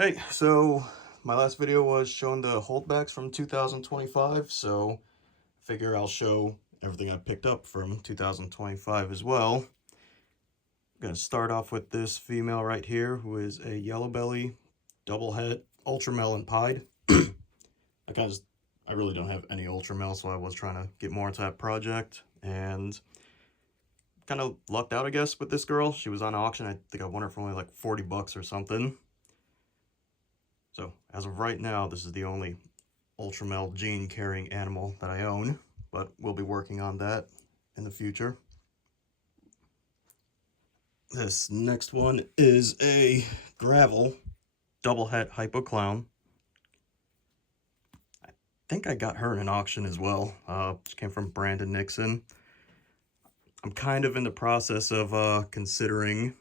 Hey, so my last video was showing the holdbacks from 2025, so I figure I'll show everything I picked up from 2025 as well. I'm gonna start off with this female right here, who is a yellow belly, double het, ultra melon pied. I really don't have any ultra mel, so I was trying to get more into that project, and kind of lucked out, I guess, with this girl. She was on auction. I think I won her for only like 40 bucks or something. So as of right now, this is the only Ultramel gene carrying animal that I own, but we'll be working on that in the future. This next one is a gravel double het hypo clown. I think I got her in an auction as well. She came from Brandon Nixon. I'm kind of in the process of considering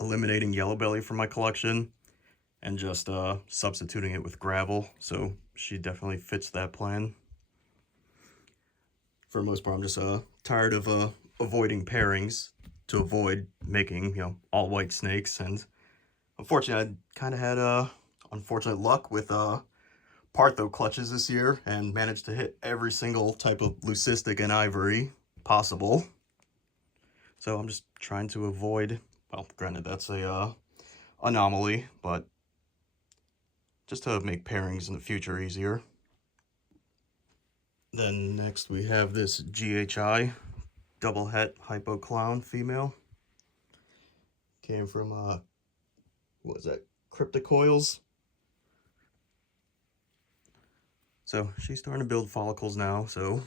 eliminating yellow belly from my collection and just substituting it with gravel, so she definitely fits that plan. For the most part, I'm just tired of avoiding pairings to avoid making, all white snakes. And unfortunately, I kind of had unfortunate luck with Partho clutches this year and managed to hit every single type of leucistic and ivory possible. So I'm just trying to avoid, well, granted, that's a anomaly, but just to make pairings in the future easier. Then next we have this GHI double het hypo clown female. Came from what was that, Cryptocoils. So she's starting to build follicles now, so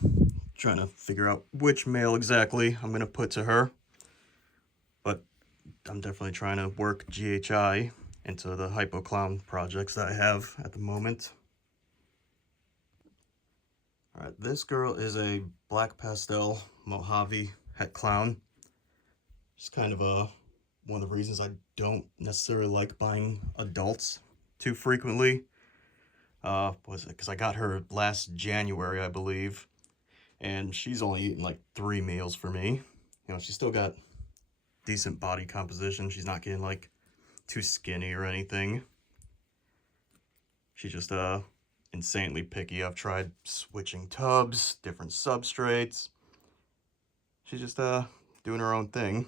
trying to figure out which male exactly I'm gonna put to her, but I'm definitely trying to work GHI into the hypo clown projects that I have at the moment. All right, this girl is a black pastel Mojave het clown. It's kind of one of the reasons I don't necessarily like buying adults too frequently. Was it because I got her last January, I believe, and she's only eaten like 3 meals for me. She's still got decent body composition. She's not getting like too skinny or anything. She's just insanely picky. I've tried switching tubs, different substrates. She's just doing her own thing.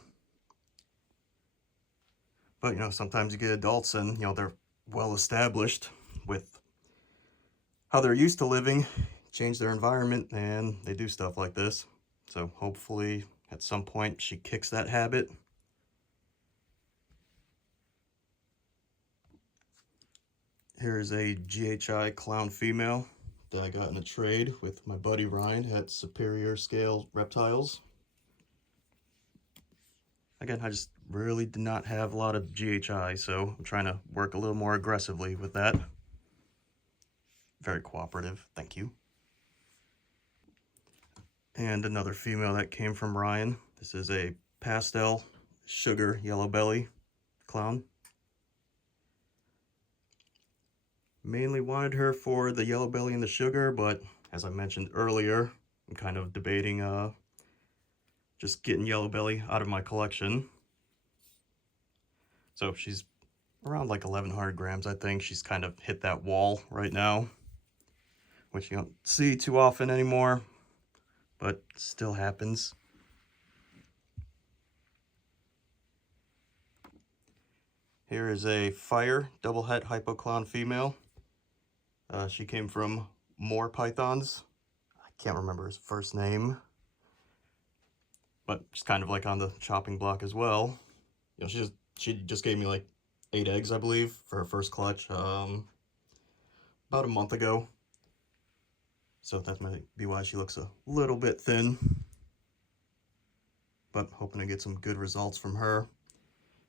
But sometimes you get adults and they're well established with how they're used to living, change their environment, and they do stuff like this. So hopefully at some point she kicks that habit. Here's a GHI clown female that I got in a trade with my buddy Ryan at Superior Scale Reptiles. Again, I just really did not have a lot of GHI, so I'm trying to work a little more aggressively with that. Very cooperative, thank you. And another female that came from Ryan. This is a pastel sugar yellow belly clown. Mainly wanted her for the yellow belly and the sugar, but as I mentioned earlier, I'm kind of debating just getting yellow belly out of my collection. So she's around like 1,100 grams, I think. She's kind of hit that wall right now, which you don't see too often anymore, but still happens. Here is a fire double het hypo clown female. She came from More Pythons. I can't remember his first name, but she's kind of like on the chopping block as well. She just gave me like 8 eggs, I believe, for her first clutch about a month ago. So that might be why she looks a little bit thin, but hoping to get some good results from her.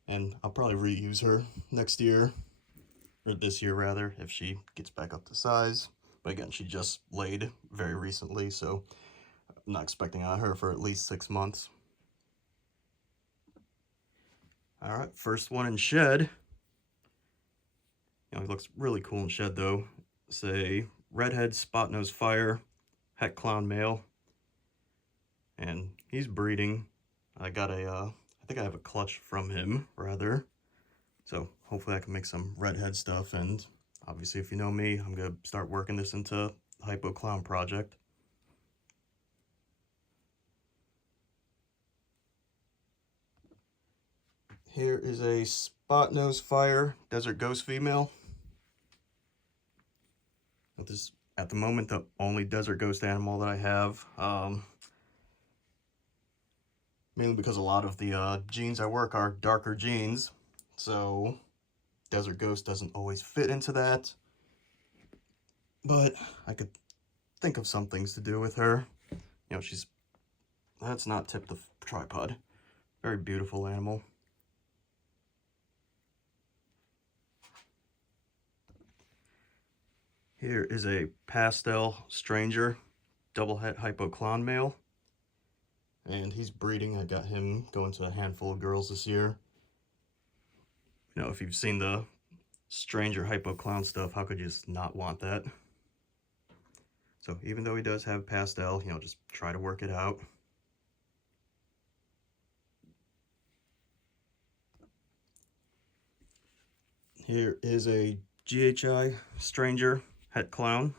And I'll probably reuse her next year, or this year rather, if she gets back up to size. But again, she just laid very recently, so I'm not expecting out her for at least 6 months. All right, first one in shed. He looks really cool in shed though. It's a redhead spot nose fire het clown male, and he's breeding. I got I think I have a clutch from him rather. So hopefully I can make some redhead stuff, and obviously if you know me, I'm gonna start working this into the Hypo Clown project. Here is a Spot Nose Fire Desert Ghost female. This is at the moment the only desert ghost animal that I have. Mainly because a lot of the genes I work are darker genes, so desert ghost doesn't always fit into that. But I could think of some things to do with her. You know, that's not tipped the tripod. Very beautiful animal. Here is a pastel stranger double het hypo clown male. And he's breeding. I got him going to a handful of girls this year. You know, if you've seen the stranger hypo clown stuff, how could you just not want that? So even though he does have pastel, you know, just try to work it out. Here is a GHI stranger het clown.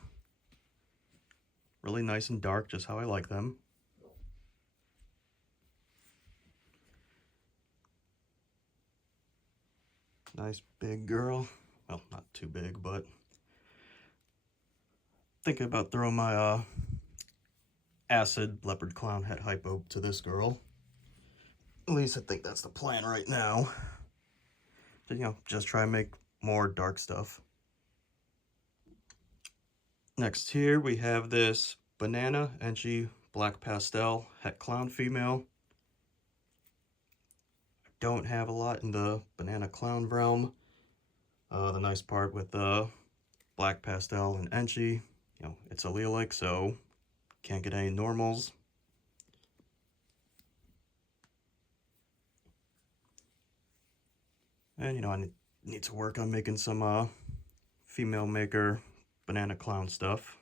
Really nice and dark, just how I like them. Nice big girl. Well, not too big, but thinking about throwing my acid leopard clown het hypo to this girl. At least I think that's the plan right now. You know, just try and make more dark stuff. Next here we have this Banana Enchi Black Pastel Het Clown female. I don't have a lot in the Banana Clown realm. The nice part with the Black Pastel and Enchi, you know, it's allelic, so can't get any normals. And, you know, I need to work on making some female maker banana clown stuff.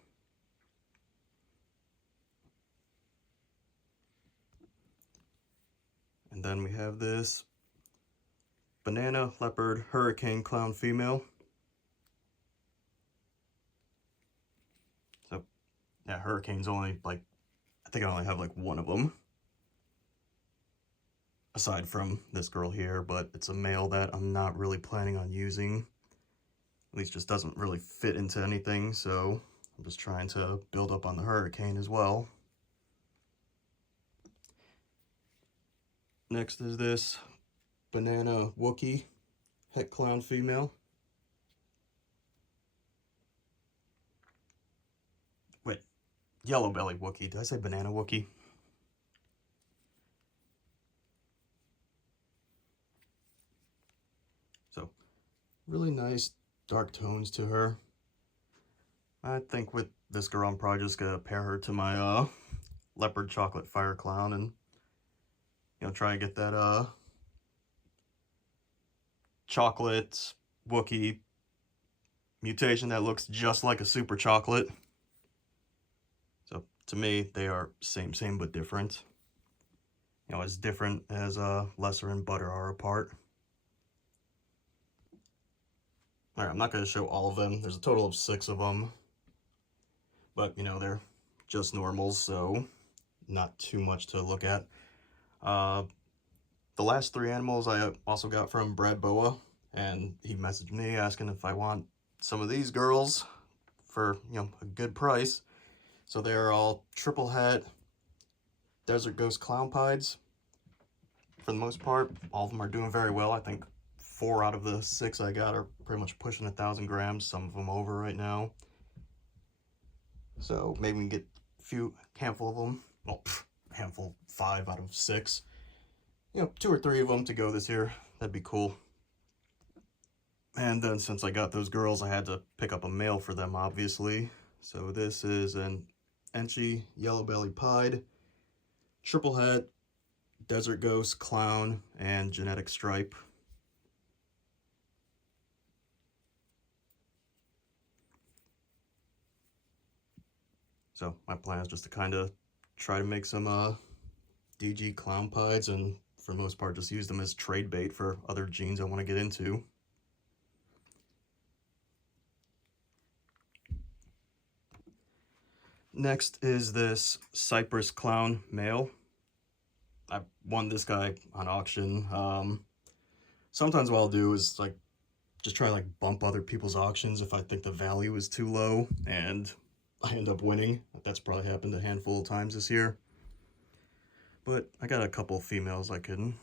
And then we have this Banana Leopard Hurricane Clown female. So, yeah, Hurricane's only, like, I think I only have, like, one of them. Aside from this girl here, but it's a male that I'm not really planning on using. At least just doesn't really fit into anything, so I'm just trying to build up on the Hurricane as well. Next is this Banana Wookie Het Clown female. Wait, Yellow Belly Wookie. Did I say Banana Wookie? So, really nice dark tones to her. I think with this girl, I'm probably just gonna pair her to my Leopard Chocolate Fire Clown and, you know, try and get that chocolate Wookie mutation that looks just like a super chocolate. So to me, they are same but different. You know, as different as Lesser and Butter are apart. Alright, I'm not going to show all of them. There's a total of 6 of them. But, you know, they're just normals, so not too much to look at. The last 3 animals I also got from Brad Boa, and he messaged me asking if I want some of these girls for, you know, a good price. So they're all triple het Desert Ghost Clown Pieds. For the most part, all of them are doing very well. I think 4 out of the 6 I got are pretty much pushing 1,000 grams, some of them over right now. So maybe we can get a handful of them. Well, handful, 5 out of 6. You know, 2 or 3 of them to go this year. That'd be cool. And then since I got those girls, I had to pick up a male for them, obviously. So this is an Enchi Yellow Belly Pied, triple het Desert Ghost Clown, and Genetic Stripe. So my plan is just to kind of try to make some DG Clown Pieds, and for the most part just use them as trade bait for other genes I want to get into. Next is this Cypress Clown male. I won this guy on auction. Sometimes what I'll do is like just try to like bump other people's auctions if I think the value is too low and I end up winning. That's probably happened a handful of times this year. But I got a couple of females I can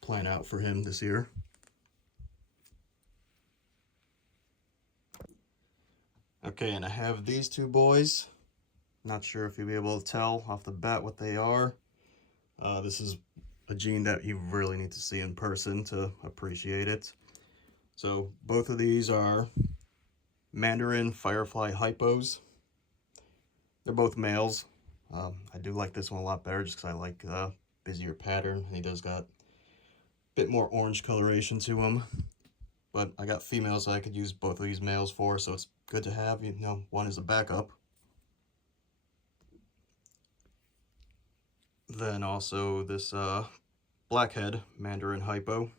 plan out for him this year. Okay, and I have these two boys. Not sure if you'll be able to tell off the bat what they are. This is a gene that you really need to see in person to appreciate it. So both of these are Mandarin Firefly Hypos. They're both males. I do like this one a lot better just because I like the busier pattern, and he does got a bit more orange coloration to him. But I got females I could use both of these males for, so it's good to have, you know, one as a backup. Then also this blackhead Mandarin Hypo.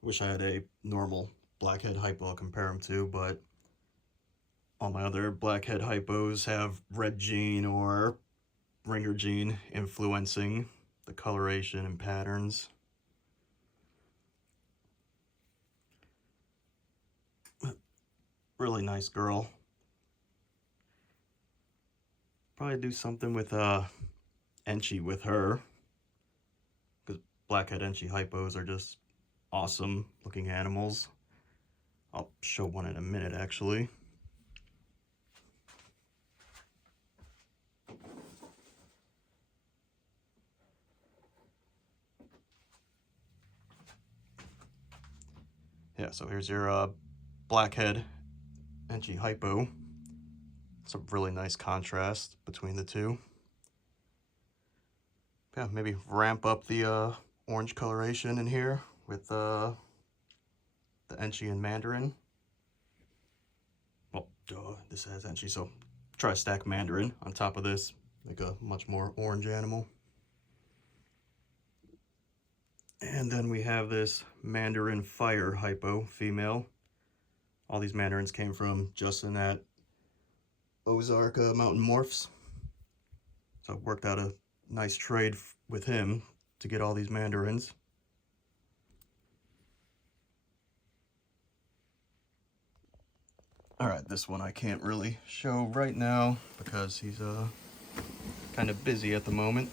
Wish I had a normal blackhead hypo I'll compare them to, but all my other blackhead hypos have red gene or ringer gene influencing the coloration and patterns. Really nice girl. Probably do something with Enchi with her, because blackhead Enchi hypos are just awesome looking animals. I'll show one in a minute actually. Yeah, so here's your blackhead Enchi hypo. It's a really nice contrast between the two. Yeah, maybe ramp up the orange coloration in here with the Enchi and Mandarin. Well, duh, this has Enchi, so try to stack Mandarin on top of this, make a much more orange animal. And then we have this Mandarin Fire Hypo female. All these Mandarins came from Justin at Ozark Mountain Morphs. So it worked out a nice trade with him to get all these Mandarins. Alright, this one I can't really show right now because he's kind of busy at the moment.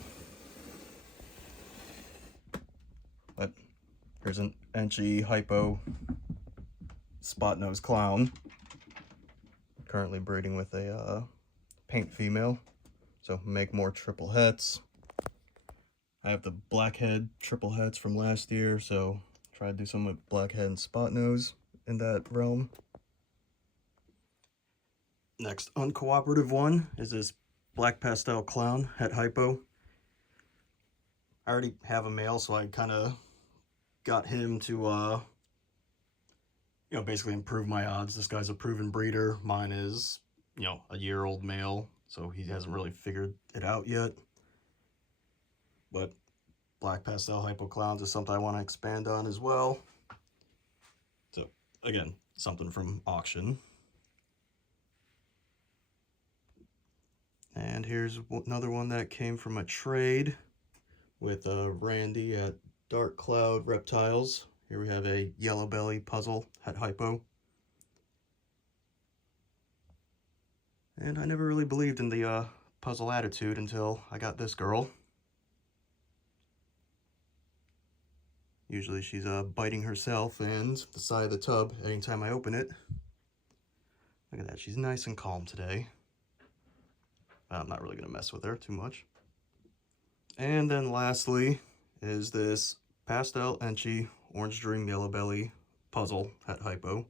But here's an Enchi Hypo Spot Nose Clown. Currently breeding with a paint female. So make more triple hets. I have the blackhead triple hets from last year, so try to do some with blackhead and spot nose in that realm. Next uncooperative one is this black pastel clown het hypo. I already have a male, so I kind of got him to you know, basically improve my odds. This guy's a proven breeder. Mine is, you know, a year-old male, so he hasn't really figured it out yet. But black pastel hypo clowns is something I want to expand on as well. So again, something from auction. And here's another one that came from a trade with Randy at Dark Cloud Reptiles. Here we have a yellow belly puzzle het hypo. And I never really believed in the puzzle attitude until I got this girl. Usually she's biting herself and the side of the tub anytime I open it. Look at that, she's nice and calm today. I'm not really gonna mess with her too much. And then lastly is this pastel Enchi Orange Dream Yellow Belly puzzle het hypo.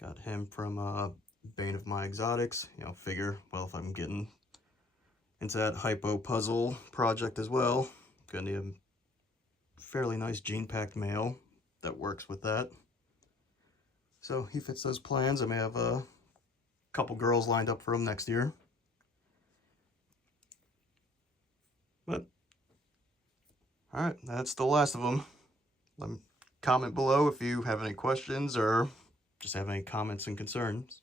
Got him from Bane of My Exotics. You know, figure, well, if I'm getting into that hypo puzzle project as well, gonna need a fairly nice gene-packed male that works with that. So he fits those plans. I may have a couple girls lined up for him next year. But alright, that's the last of them. Comment below if you have any questions or just have any comments and concerns,